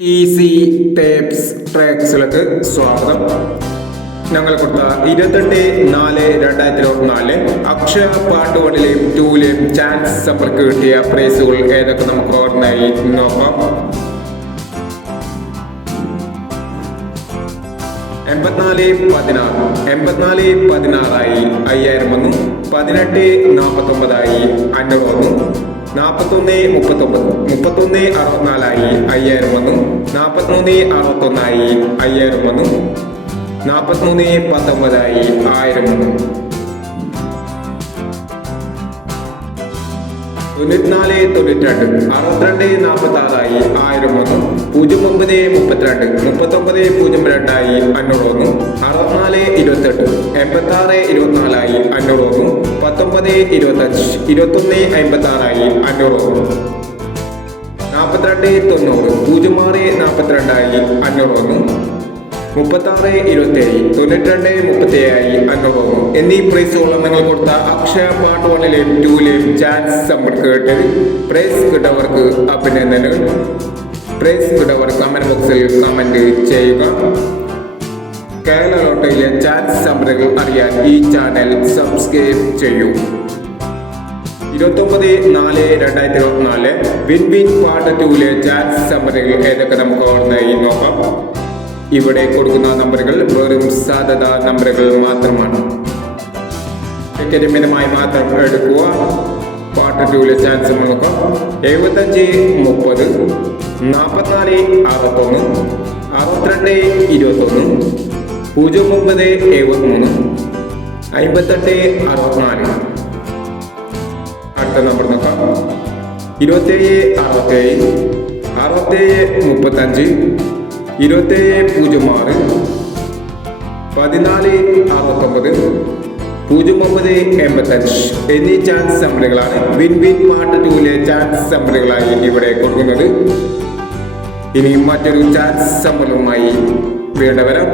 Easy tapes ട്രാക്സിലേക്ക് സ്വാഗതം. ഞങ്ങൾ കൊടുത്ത 28/4/2024 അക്ഷയ പാർട്ട് 1ലെയും 2ലെയും ചാൻസ് സമ്പർക്ക് കിട്ടിയ പ്രൈസുകൾ ഏതൊക്കെ നമുക്ക് ഓർമ്മയായി നോക്കാം. 84/16 5000 വന്നു. 18/49 500 വന്നു. 41/64 5000 വന്നു. 43/61 5000 വന്നു. 43/19 1000 വന്നു. 94/92 62/46 1000 വന്നു. 09/32 39/02 500 വന്നു. 64/28 86/24 500 വന്നു. 19/25 21/56 500 വന്നു. 42/90 06/42 500 വന്നു. 36/27 92/37 500 വന്നു. എന്നീ പ്രൈസുകളും നിങ്ങൾ കൊടുത്ത അക്ഷയ പാർട്ട് 1ലെയും 2ലെയും ചാൻസ് സമ്പർക്ക് കിട്ടിയത്. പ്രൈസ് കിട്ടവർക്ക് അഭിനന്ദനങ്ങൾ. പ്രൈസ് കിട്ടവർ കമന്റ് ബോക്സിൽ കമന്റ് ചെയ്യുക. കേരള ലോട്ടറിയിലെ ചാൻസ് സമ്പർക്കുകൾ അറിയാൻ ഈ ചാനൽ സബ്സ്ക്രൈബ് ചെയ്യൂ. 29/4/2024 വിൻ പാർട്ട് 2ലെ ചാൻസ് സമ്പർക്കുകൾ ഏതൊക്കെ നമുക്ക് ഓർമ്മയായി നോക്കാം. ഇവിടെ കൊടുക്കുന്ന നമ്പറുകൾ വെറും സാധ്യത നമ്പറുകൾ മാത്രമാണ്. ടിക്കറ്റ് മിതമായി മാത്രം എടുക്കുക. പാർട്ട് 2ലെ ചാൻസ് നോക്കാം. 75/30 44/61 62/21 09/73 58/64. അടുത്ത നമ്പർ നോക്കാം. 27/67 67/35 27/06 14/69 09/85 എന്നീ ചാൻസ് സമ്പറുകളാണ് വിൻ പാർട്ട് 2ലെ ചാൻസ് സമ്പറുകളായി ഇവിടെ കൊടുക്കുന്നത്. ഇനി മറ്റൊരു ചാൻസ് സമ്പറുമായി വേണ്ടവരാം.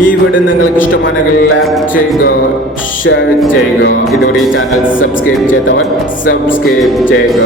ഈ വീഡിയോ നിങ്ങൾക്ക് ഇഷ്ടമാണെങ്കിൽ ലൈക്ക് ചെയ്യുക, ഷെയർ ചെയ്യുക. ഇതോടെ ഈ ചാനൽ സബ്സ്ക്രൈബ് ചെയ്തവർ സബ്സ്ക്രൈബ് ചെയ്യുക.